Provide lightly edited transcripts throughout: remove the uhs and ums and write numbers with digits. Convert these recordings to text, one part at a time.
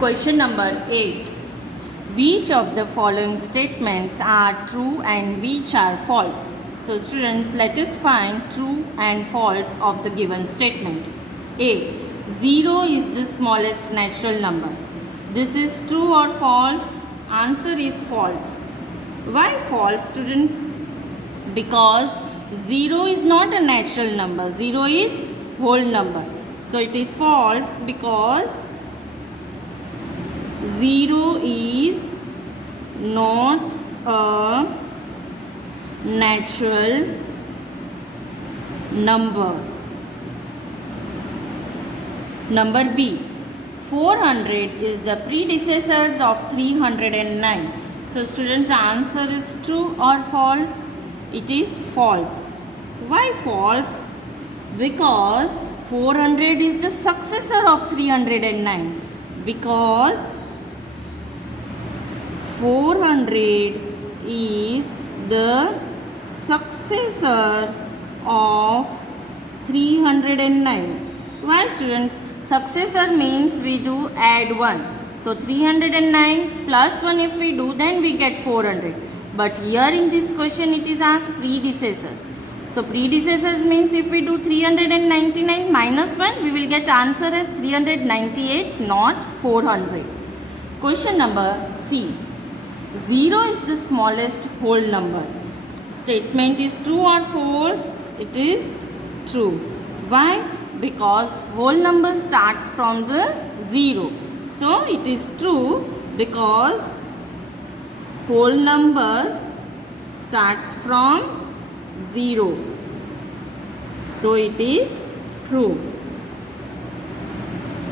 Question number 8. Which of the following statements are true and which are false? So students, let us find true and false of the given statement. A. 0 is the smallest natural number. This is true or false? Answer is false. Why false, students? Because 0 is not a natural number. 0 is whole number. So it is false because 0 is not a natural number. Number B. 400 is the predecessor of 309. So students, the answer is true or false? It is false. Why false? Because 400 is the successor of 309. Because 400 is the successor of 309. Why, students? Successor means we do add 1. So 309 plus 1 if we do, then we get 400. But here in this question it is asked predecessors. So predecessors means if we do 399 minus 1, we will get answer as 398, not 400. Question number C. 0 is the smallest whole number. Statement is true or false? It is true. Why? Because whole number starts from the 0. So it is true because whole number starts from 0. So it is true.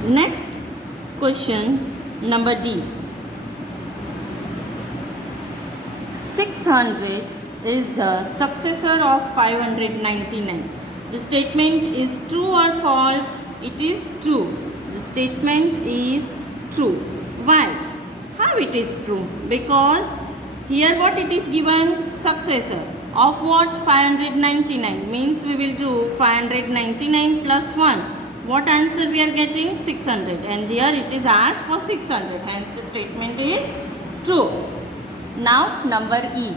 Next question, number D. 600 is the successor of 599. The statement is true or false? It is true. The statement is true. Why? How it is true? Because here what it is given? Successor. Of what? 599. Means we will do 599 plus 1. What answer we are getting? 600. And here it is asked for 600. Hence the statement is true. Now number E.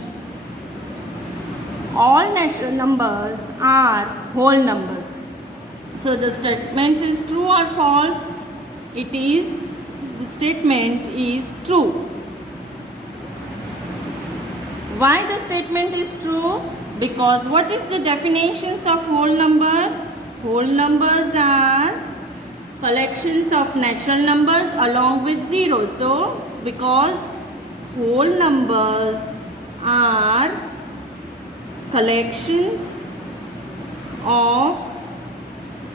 All natural numbers are whole numbers. So the statement is true or false? The statement is true. Why the statement is true? Because what is the definitions of whole number? Whole numbers are collections of natural numbers along with zero. So because whole numbers are collections of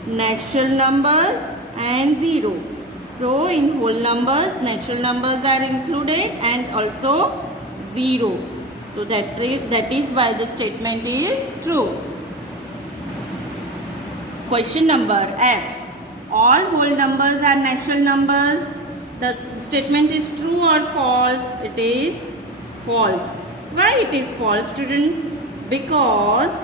natural numbers and zero. So in whole numbers, natural numbers are included and also zero. So that is why the statement is true. Question number F. All whole numbers are natural numbers. The statement is true or false? It is false. Why it is false, students? Because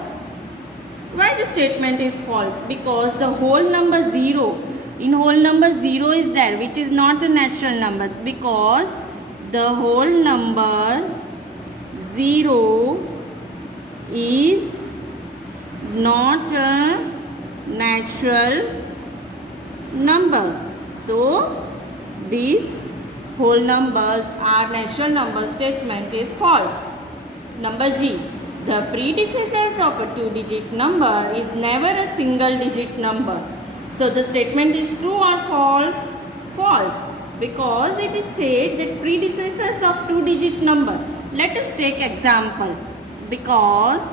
why the statement is false? Because the whole number 0, in whole number 0 is there, which is not a natural number, because the whole number 0 is not a natural number. So these whole numbers are natural number statement is false. Number G. The predecessor of a 2-digit number is never a single-digit number. So the statement is true or false? False. Because it is said that predecessors of 2-digit number. Let us take example. Because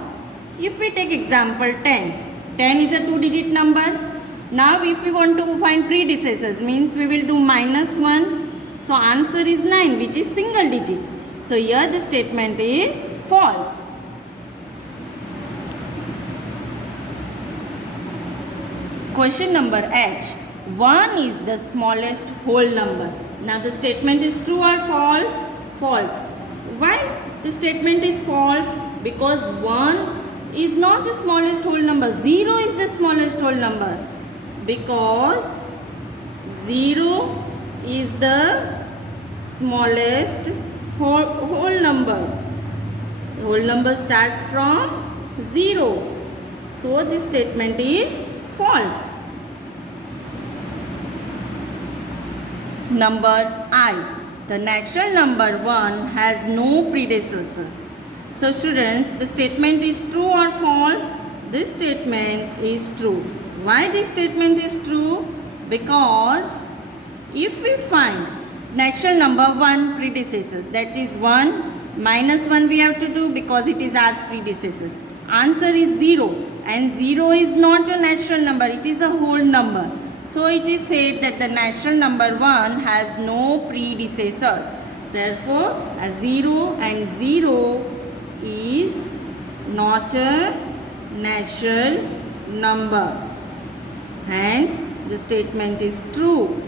if we take example 10. 10 is a 2-digit number. Now if we want to find predecessors, means we will do minus 1. So answer is 9, which is single digit. So here the statement is false. Question number H. 1 is the smallest whole number. Now the statement is true or false? False. Why the statement is false? Because 1 is not the smallest whole number. 0 is the smallest whole number. Because 0 is the smallest whole number. Whole number starts from 0. So this statement is false. Number I. The natural number 1 has no predecessors. So students, the statement is true or false? This statement is true. Why this statement is true? Because if we find natural number 1 predecessors, that is 1 minus 1 we have to do because it is as predecessors. Answer is 0, and 0 is not a natural number, it is a whole number. So it is said that the natural number 1 has no predecessors. Therefore, a 0 and 0 is not a natural number. Hence, the statement is true.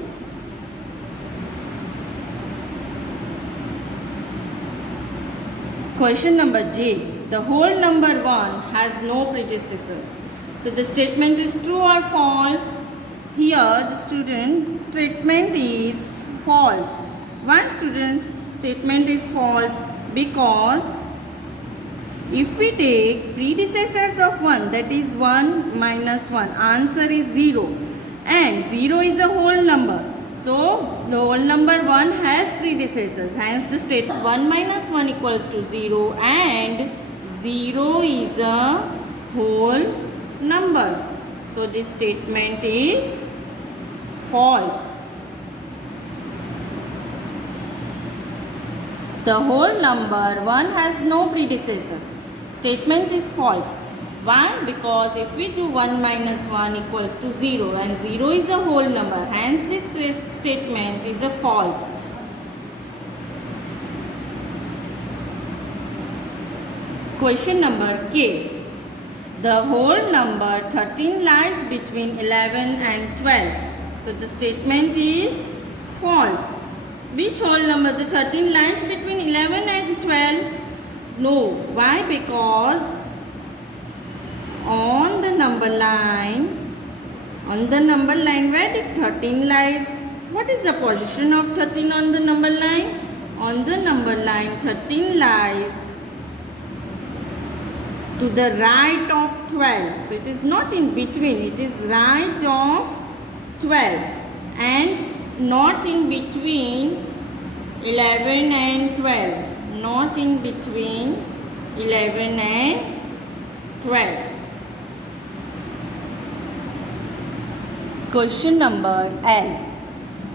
Question number J. The whole number 1 has no predecessors. So the statement is true or false? Here the statement is false. Why statement is false? Because if we take predecessors of 1, that is 1 minus 1, answer is 0, and 0 is a whole number. So the whole number 1 has predecessors. Hence the statement 1 minus 1 equals to 0, and 0 is a whole number. So this statement is false. The whole number 1 has no predecessors. Statement is false. Why? Because if we do 1 minus 1 equals to 0, and 0 is a whole number. Hence this statement is a false. Question number K. The whole number 13 lies between 11 and 12. So the statement is false. Which whole number? The 13 lies between 11 and 12? No. Why? Because on the number line where did 13 lies? What is the position of 13 on the number line? On the number line 13 lies to the right of 12. So it is not in between, it is right of 12 and not in between 11 and 12. Not in between 11 and 12. Question number L.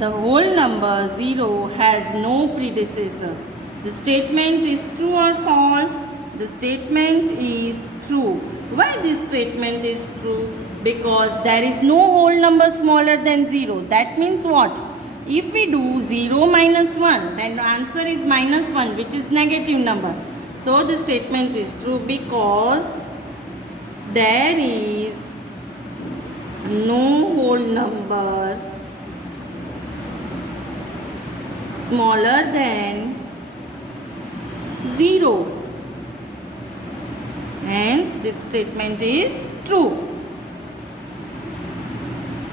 The whole number 0 has no predecessors. The statement is true or false? The statement is true. Why this statement is true? Because there is no whole number smaller than 0. That means what? If we do 0 minus 1, then the answer is minus 1, which is negative number. So the statement is true because there is no whole number smaller than 0. Hence, this statement is true.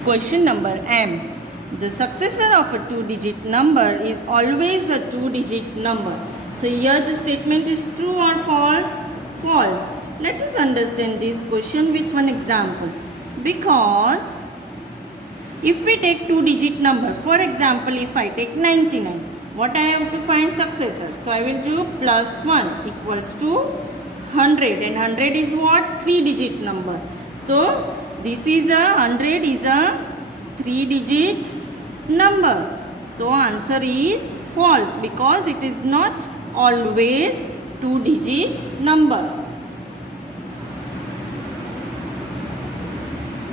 Question number M. The successor of a 2-digit number is always a 2-digit number. So here the statement is true or false? False. Let us understand this question with one example. Because if we take 2-digit number, for example, if I take 99, what I have to find successor? So I will do plus 1 equals to 100, and 100 is what? 3-digit number. So this is 100 is a 3-digit number. So answer is false because it is not always 2-digit number.